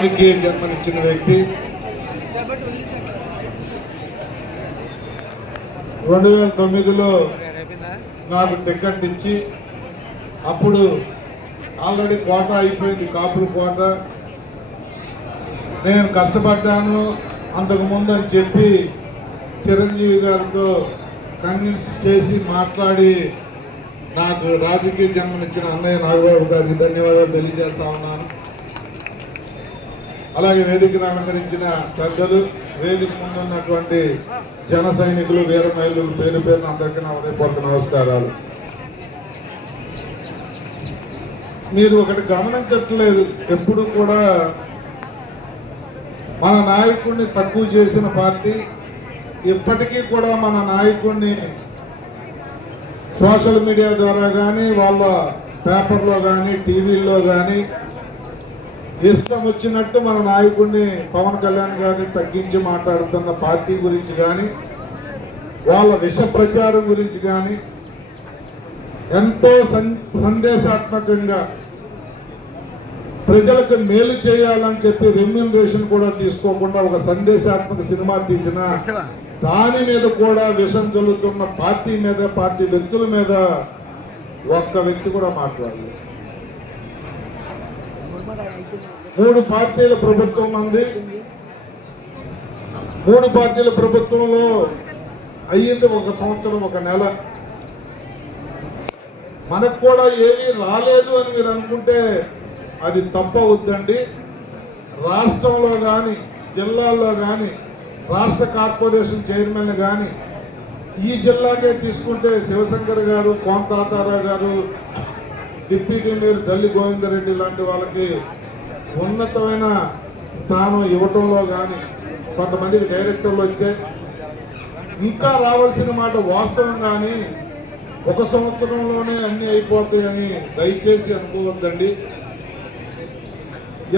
రాజకీయ జన్మనిచ్చిన వ్యక్తి. రెండు వేల తొమ్మిదిలో నాకు టికెట్ ఇచ్చి అప్పుడు ఆల్రెడీ కోట అయిపోయింది కాపులు కోట నేను కష్టపడ్డాను. అంతకుముందు అని చెప్పి చిరంజీవి గారితో కన్విన్స్ చేసి మాట్లాడి నాకు రాజకీయ జన్మనిచ్చిన అన్నయ్య నాగబాబు గారికి ధన్యవాదాలు తెలియజేస్తా ఉన్నాను. అలాగే వేదికను అలంకరించిన పెద్దలు వేదిక ముందు ఉన్నటువంటి జన సైనికులు వీర మహిళలు పేరు పేరున అందరికీ నా ఉదయపూర్వక నమస్కారాలు. మీరు ఒకటి గమనించట్లేదు ఎప్పుడు కూడా మన నాయకుడిని తక్కువ చేసిన పార్టీ ఇప్పటికీ కూడా మన నాయకుడిని సోషల్ మీడియా ద్వారా కానీ వాళ్ళ పేపర్లో కానీ టీవీల్లో కానీ ఇష్టం వచ్చినట్టు మన నాయకుడిని పవన్ కళ్యాణ్ గారిని తగ్గించి మాట్లాడుతున్న పార్టీ గురించి కానీ వాళ్ళ విష ప్రచారం గురించి కానీ ఎంతో సందేశాత్మకంగా ప్రజలకు మేలు చేయాలని చెప్పి రెమ్యూనరేషన్ కూడా తీసుకోకుండా ఒక సందేశాత్మక సినిమా తీసిన దాని మీద కూడా విషం జల్లుతున్న పార్టీ మీద పార్టీ వ్యక్తుల మీద ఒక్క వ్యక్తి కూడా మాట్లాడలేదు. మూడు పార్టీల ప్రభుత్వం ఉంది మూడు పార్టీల ప్రభుత్వంలో అయ్యింది ఒక సంవత్సరం ఒక నెల. మనకు కూడా ఏమీ రాలేదు అని మీరు అనుకుంటే అది తప్పవద్దండి రాష్ట్రంలో కానీ జిల్లాల్లో కానీ రాష్ట్ర కార్పొరేషన్ చైర్మన్ కానీ ఈ జిల్లాకే తీసుకుంటే శివశంకర్ గారు కోంతాతారావు గారు డిప్యూటీ మేయర్ దల్లి గోవిందరెడ్డి లాంటి వాళ్ళకి ఉన్నతమైన స్థానం ఇవ్వటంలో కానీ కొంతమందికి డైరెక్టర్లు వచ్చాయి ఇంకా రావాల్సిన మాట వాస్తవం కానీ ఒక సంవత్సరంలోనే అన్ని అయిపోతాయని దయచేసి అనుకోవద్దండి.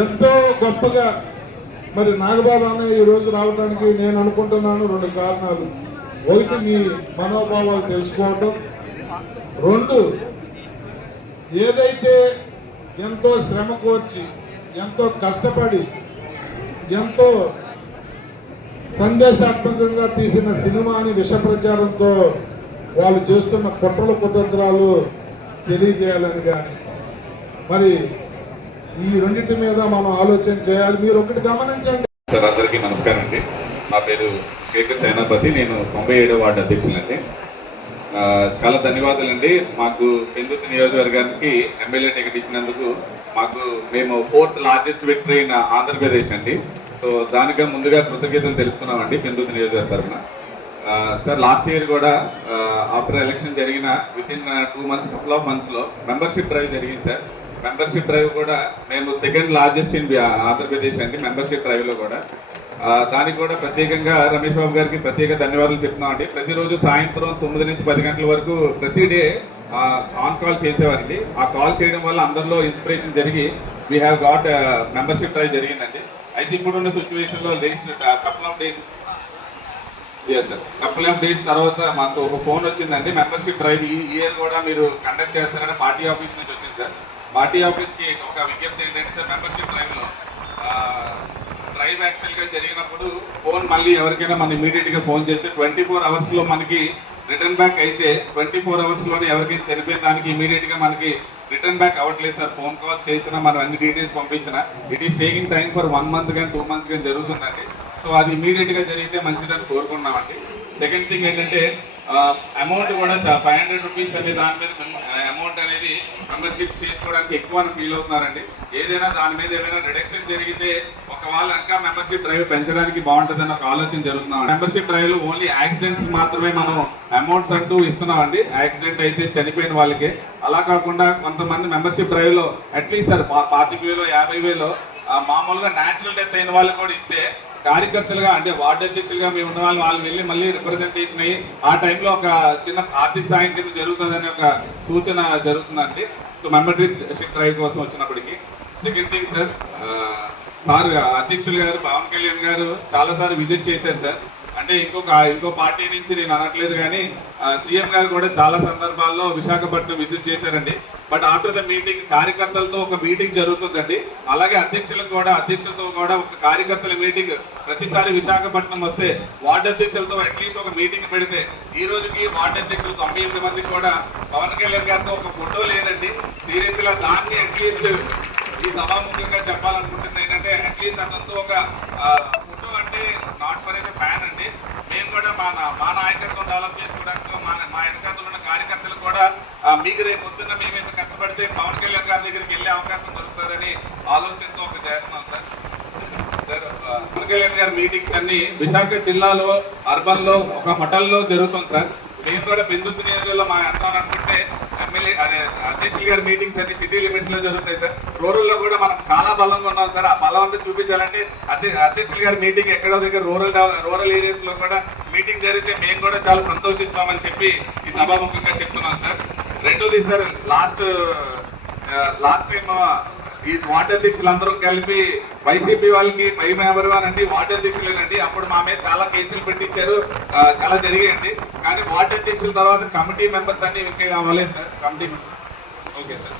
ఎంతో గొప్పగా మరి నాగబాబు అన్న ఈ రోజు రావడానికి నేను అనుకుంటున్నాను రెండు కారణాలు. ఒకటి మీ మనోభావాలు తెలుసుకోవటం. రెండు ఏదైతే ఎంతో శ్రమ కోర్చి ఎంతో కష్టపడి ఎంతో సందేశాత్మకంగా తీసిన సినిమాని విష ప్రచారంతో వాళ్ళు చేస్తున్న కుట్రల కుతంత్రాలు తెలియజేయాలని కానీ మరి ఈ రెండింటి మీద మనం ఆలోచన చేయాలి. మీరు ఒకటి గమనించండి. సార్ అందరికీ నమస్కారం అండి. నా పేరు శేఖర్ సేనాపతి. నేను తొంభై ఏడో వార్డు అధ్యక్షులండి. చాలా ధన్యవాదాలండి. మాకు పెందుతు నియోజకవర్గానికి ఎమ్మెల్యే టికెట్ ఇచ్చినందుకు మాకు మేము fourth largest victory in Andhra Pradesh అండి. సో దానిగా ముందుగా కృతజ్ఞతలు తెలుపుతున్నామండి పెందుతు నియోజకవర్గ తరఫున. సార్ లాస్ట్ ఇయర్ కూడా ఆఫ్టర్ ఎలక్షన్ జరిగిన with in two months couple of మంత్స్లో మెంబర్షిప్ డ్రైవ్ జరిగింది సార్. మెంబర్షిప్ డ్రైవ్ కూడా మేము సెకండ్ లార్జెస్ట్ ఇన్ ఆంధ్రప్రదేశ్ అండి మెంబర్షిప్ డ్రైవ్లో కూడా. దానికి కూడా ప్రత్యేకంగా రమేష్ బాబు గారికి ప్రత్యేక ధన్యవాదాలు చెప్తున్నాం అండి. ప్రతిరోజు సాయంత్రం తొమ్మిది నుంచి పది గంటల వరకు ప్రతి డే ఆన్ కాల్ చేసేవారండి. ఆ కాల్ చేయడం వల్ల అందరిలో ఇన్స్పిరేషన్ జరిగి we have got membership drive జరిగిందండి. అయితే ఇప్పుడున్న సిచ్యువేషన్లో couple of days yes sir couple of days తర్వాత మాకు ఒక ఫోన్ వచ్చిందండి. మెంబర్షిప్ డ్రైవ్ ఈ ఇయర్ కూడా మీరు కండక్ట్ చేస్తారని పార్టీ ఆఫీస్ నుంచి వచ్చింది సార్ పార్టీ ఆఫీస్కి ఒక విజ్ఞప్తి ఏంటంటే సార్ మెంబర్షిప్ డ్రైవ్లో లో యాక్చువల్గా జరిగినప్పుడు ఫోన్ మళ్ళీ ఎవరికైనా మనం ఇమీడియట్గా ఫోన్ చేస్తే ట్వంటీ ఫోర్ అవర్స్లో మనకి రిటర్న్ బ్యాక్ అయితే ట్వంటీ ఫోర్ అవర్స్లోనే ఎవరికైనా చనిపోయిన దానికి ఇమీడియట్గా మనకి రిటర్న్ బ్యాక్ అవ్వట్లేదు సార్. ఫోన్ కాల్స్ చేసినా మనం అన్ని డీటెయిల్స్ పంపించిన it is taking time for one month కానీ టూ మంత్స్ కానీ జరుగుతుందండి. సో అది ఇమీడియట్గా జరిగితే మంచిదని కోరుకున్నామండి సెకండ్ థింగ్ ఏంటంటే అమౌంట్ కూడా ఫైవ్ హండ్రెడ్ రూపీస్ అనే దాని మీద అమౌంట్ అనేది మెంబర్షిప్ చేసుకోవడానికి ఎక్కువ అని ఫీల్ అవుతున్నారండి. ఏదైనా దాని మీద ఏమైనా రిడక్షన్ జరిగితే ఒకవేళ ఇంకా మెంబర్షిప్ డ్రైవ్ పెంచడానికి బాగుంటుందని ఒక ఆలోచన జరుగుతున్నాం మెంబర్షిప్ డ్రైవ్లు ఓన్లీ యాక్సిడెంట్స్ మాత్రమే మనం అమౌంట్స్ అంటూ ఇస్తున్నామండి. యాక్సిడెంట్ అయితే చనిపోయిన వాళ్ళకి. అలా కాకుండా కొంతమంది మెంబర్షిప్ డ్రైవ్లో అట్లీస్ట్ సార్ పాతిక వేలో యాభై వేలో మామూలుగా న్యాచురల్ డెత్ అయిన వాళ్ళకి కూడా ఇస్తే కార్యకర్తలుగా అంటే వార్డు అధ్యక్షులుగా మేము ఉన్న వాళ్ళు వాళ్ళు వెళ్ళి మళ్ళీ రిప్రజెంటేషన్ అయ్యి ఆ టైంలో ఒక చిన్న ఆర్థిక సాయం కింద జరుగుతుందని ఒక సూచన జరుగుతుందండి. సో మెంబర్షిప్ డ్రైవ్ కోసం వచ్చినప్పటికీ. సెకండ్ థింగ్ సార్ సార్ అధ్యక్షులు గారు పవన్ కళ్యాణ్ గారు చాలా సార్లు విజిట్ చేశారు సార్ అంటే ఇంకొక ఇంకో పార్టీ నుంచి నేను అనట్లేదు కానీ సీఎం గారు కూడా చాలా సందర్భాల్లో విశాఖపట్నం విజిట్ చేశారండి. బట్ ఆఫ్టర్ ద మీటింగ్ కార్యకర్తలతో ఒక మీటింగ్ జరుగుతుందండి. అలాగే అధ్యక్షులకు కూడా అధ్యక్షులతో కూడా ఒక కార్యకర్తల మీటింగ్ ప్రతిసారి విశాఖపట్నం వస్తే వార్డు అధ్యక్షులతో అట్లీస్ట్ ఒక మీటింగ్ పెడితే ఈ రోజుకి వార్డు అధ్యక్షులు తొంభై ఎనిమిది మంది కూడా పవన్ కళ్యాణ్ గారితో ఒక ఫోటో లేదండి. సీరియస్గా దాన్ని అట్లీస్ట్ ఈ సభాముఖంగా చెప్పాలనుకుంటుంది ఏంటంటే అట్లీస్ట్ అతనితో ఒక నాట్ ఫర్ ఎస్ ఫ్యాన్ అండి. మేము కూడా మా నా- మా నాయకత్వం డెవలప్ చేసుకోవడానికి మా మా వెనకాతలు ఉన్న కార్యకర్తలు కూడా మీకు రేపు పొద్దున్న మేము ఇంత కష్టపడితే పవన్ కళ్యాణ్ గారి దగ్గరికి వెళ్ళే అవకాశం దొరుకుతుందని ఆలోచనతో ఒక చేస్తున్నాం సార్. సార్ పవన్ కళ్యాణ్ గారి మీటింగ్స్ అన్ని విశాఖ జిల్లాలో అర్బన్లో ఒక హోటల్లో జరుగుతుంది సార్. మేము కూడా బెందుతు నియోజకవర్గంలో మా అంటాం అనుకుంటే ఎమ్మెల్యే అదే అధ్యక్షులు గారి మీటింగ్స్ అన్ని సిటీ లిమిట్స్లో జరుగుతాయి సార్. రూరల్లో కూడా మనం చాలా బలంగా ఉన్నాం సార్. ఆ బలం అంతా చూపించాలంటే అధ్యక్షులు గారి మీటింగ్ ఎక్కడో దగ్గర రూరల్ రూరల్ ఏరియాస్లో కూడా మీటింగ్ జరిగితే మేము కూడా చాలా సంతోషిస్తామని చెప్పి ఈ సభాముఖంగా చెప్తున్నాం సార్. రెండోది సార్ లాస్ట్ లాస్ట్ టైం ఈ వార్డు అధ్యక్షులు అందరం కలిపి వైసీపీ వాళ్ళకి భయం ఎవరు అని అంటే వార్డు అధ్యక్షులేనండి. అప్పుడు మా మీద చాలా కేసులు పెట్టించారు. చాలా జరిగాయండి. కానీ వార్డు అధ్యక్షుల తర్వాత కమిటీ మెంబర్స్ అన్ని ఇంకా అవ్వలేదు సార్. Committee okay sir.